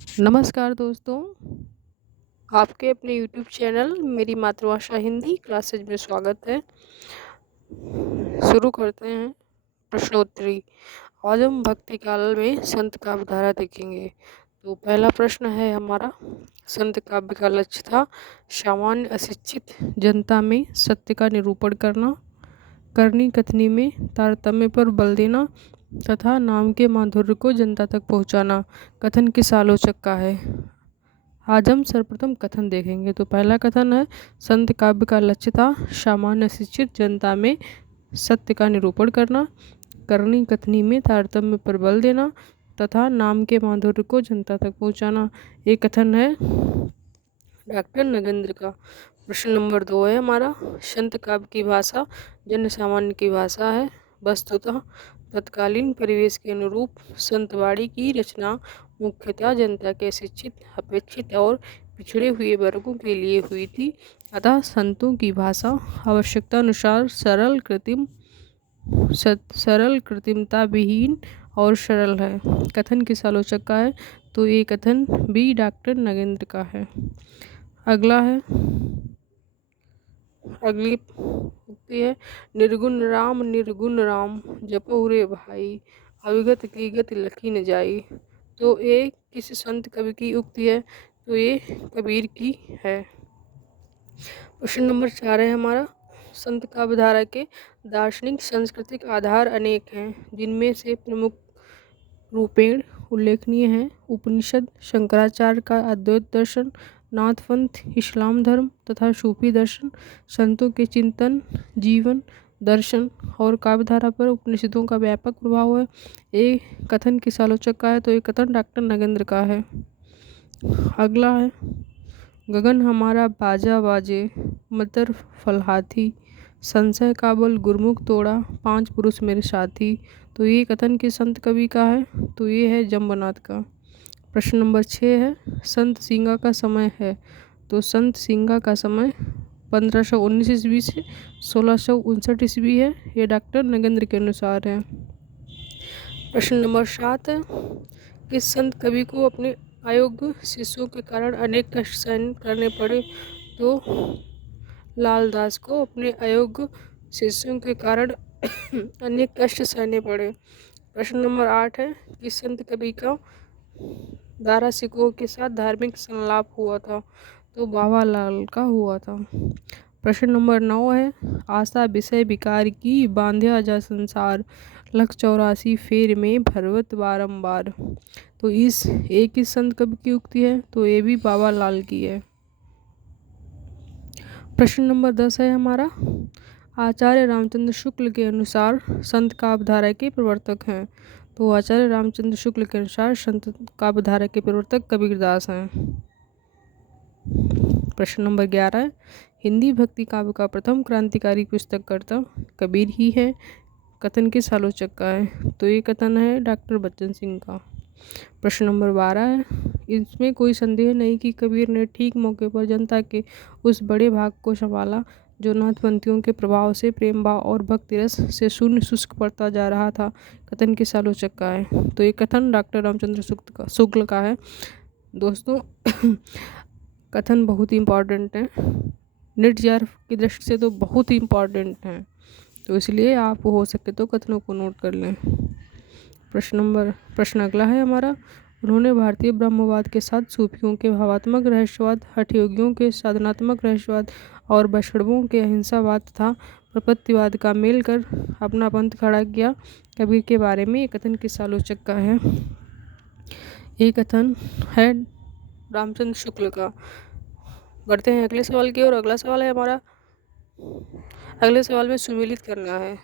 नमस्कार दोस्तों, आपके अपने यूट्यूब चैनल मेरी मातृभाषा हिंदी क्लासेज में स्वागत है। शुरू करते हैं प्रश्नोत्तरी। आज हम भक्ति काल में संत काव्य धारा देखेंगे। तो पहला प्रश्न है हमारा, संत काव्य का लक्ष्य था सामान्य अशिक्षित जनता में सत्य का निरूपण करना, करनी कथनी में तारतम्य पर बल देना तथा नाम के माधुर्य को जनता तक पहुंचाना। कथन किस आलोचक का है? आज हम सर्वप्रथम कथन देखेंगे। तो पहला कथन है, संत काव्य का लक्ष्य था सामान्य शिक्षित जनता में सत्य का निरूपण करना, करनी कथनी में तारतम्य पर बल देना तथा नाम के माधुर्य को जनता तक पहुंचाना। ये कथन है डॉक्टर नगेंद्र का। प्रश्न नंबर 2 है हमारा, संत काव्य की भाषा जन सामान्य की भाषा है। वस्तुतः तत्कालीन परिवेश के अनुरूप संतवाणी की रचना मुख्यतः जनता के शिक्षित, अपेक्षित और पिछड़े हुए वर्गों के लिए हुई थी। अतः संतों की भाषा आवश्यकता अनुसार सरल, कृत्रिमता विहीन और सरल है। कथन किस आलोचक का है? तो ये कथन भी डॉक्टर नगेंद्र का है। अगली उक्ति है, निर्गुण राम जपो रे भाई, अविगत की गति लखी न जाई। तो ये किस संत कवि की उक्ति है? तो ये कबीर की है। प्रश्न नंबर 4 है हमारा, संत काव्य धारा के दार्शनिक सांस्कृतिक आधार अनेक हैं, जिनमें से प्रमुख रूपेण उल्लेखनीय हैं उपनिषद, शंकराचार्य का अद्वैत दर्शन, नाथपंथ, इस्लाम धर्म तथा सूफी दर्शन। संतों के चिंतन, जीवन, दर्शन और काव्यधारा पर उपनिषदों का व्यापक प्रभाव है। ये कथन किस आलोचक का है? तो ये कथन डॉक्टर नगेंद्र का है। अगला है, गगन हमारा बाजा बाजे, मतर फलहाथी, संशय का बल गुरमुख तोड़ा, पांच पुरुष मेरे साथी। तो ये कथन किस संत कवि का है? तो ये है जम्बनाथ का। प्रश्न नंबर 6 है, संत सिंगा का समय है। तो संत सिंगा का समय 1519 ईस्वी से 1659 ईस्वी है। ये डॉक्टर नगेंद्र के अनुसार है। प्रश्न नंबर 7 है, किस संत कवि को अपने अयोग्य शिष्यों के कारण अनेक कष्ट सहन करने पड़े? तो लालदास को अपने अयोग्य शिष्यों के कारण अनेक कष्ट सहने पड़े। प्रश्न नंबर 8 है, किस संत कवि का दारा सिकोह के साथ धार्मिक संलाप हुआ था? तो बाबा लाल का हुआ था। प्रश्न नंबर 9 है, आशा विषय विकार की बांध्या जा संसार, लख 84 फेर में भरवत बारंबार। तो इस एक ही संत कवि की उक्ति है। तो ये भी बाबा लाल की है। प्रश्न नंबर 10 है हमारा, आचार्य रामचंद्र शुक्ल के अनुसार संत काव्यधारा के प्रवर्तक हैं। तो आचार्य रामचंद्र शुक्ल के अनुसार संत काव्यधारा के प्रवर्तक कबीरदास हैं। प्रश्न नंबर 11 है, हिंदी भक्ति काव्य का प्रथम क्रांतिकारी पुस्तककर्ता कबीर ही है। कथन किस आलोचक का है? तो ये कथन है डॉक्टर बच्चन सिंह का। प्रश्न नंबर 12 है, इसमें कोई संदेह नहीं कि कबीर ने ठीक मौके पर जनता के उस बड़े भाग को संभाला जो नाथपंथियों के प्रभाव से प्रेम भाव और भक्ति रस से शून्य शुष्क पड़ता जा रहा था। कथन किस आलोचक का है? तो ये कथन डॉक्टर रामचंद्र शुक्ल का है। दोस्तों कथन बहुत ही इम्पॉर्टेंट है, नेट जीआर की दृष्टि से तो बहुत ही इम्पॉर्टेंट है, तो इसलिए आप हो सके तो कथनों को नोट कर लें। प्रश्न अगला है हमारा, उन्होंने भारतीय ब्रह्मवाद के साथ सूफियों के भावात्मक रहस्यवाद, हठयोगियों के साधनात्मक रहस्यवाद और वैष्णवों के अहिंसावाद तथा प्रपत्तिवाद का मेल कर अपना पंथ खड़ा किया। कबीर के बारे में ये कथन किस आलोचक का है? ये कथन है रामचंद्र शुक्ल का। बढ़ते हैं अगले सवाल की ओर। अगला सवाल है हमारा, अगले सवाल में सुमेलित करना है।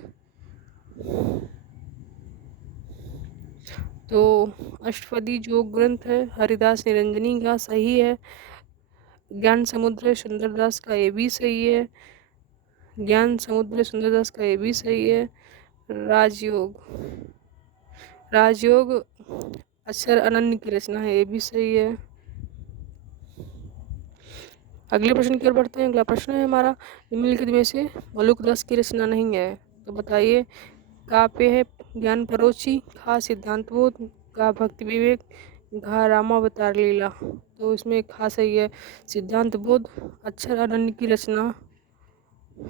तो अष्टपदी जो ग्रंथ है हरिदास निरंजनी का सही है। ज्ञान समुद्र सुंदरदास का ये भी सही है। ज्ञान समुद्र सुंदरदास का ये भी सही है। राजयोग अक्षर अनन्य की रचना है, ये भी सही है। अगले प्रश्न की ओर बढ़ते हैं। अगला प्रश्न है हमारा, निम्नलिखित में से मलुकदास की रचना नहीं है। तो बताइए, का पे है ज्ञान परोची, खा सिद्धांत बोध, का भक्ति विवेक, घा रामावतार लीला। तो इसमें खा सही है। सिद्धांत बोध अक्षर अनन्य की रचना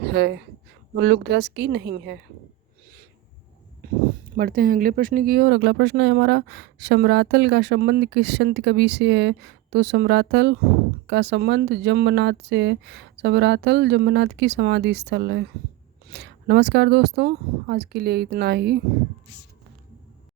है, मुल्लुकदास की नहीं है। बढ़ते हैं अगले प्रश्न की ओर। अगला प्रश्न है हमारा, सम्रातल का संबंध किस संत कवि से है? तो सम्रातल का संबंध जम्बनाथ से है। सम्रातल जम्बनाथ की समाधि स्थल है। नमस्कार दोस्तों, आज के लिए इतना ही।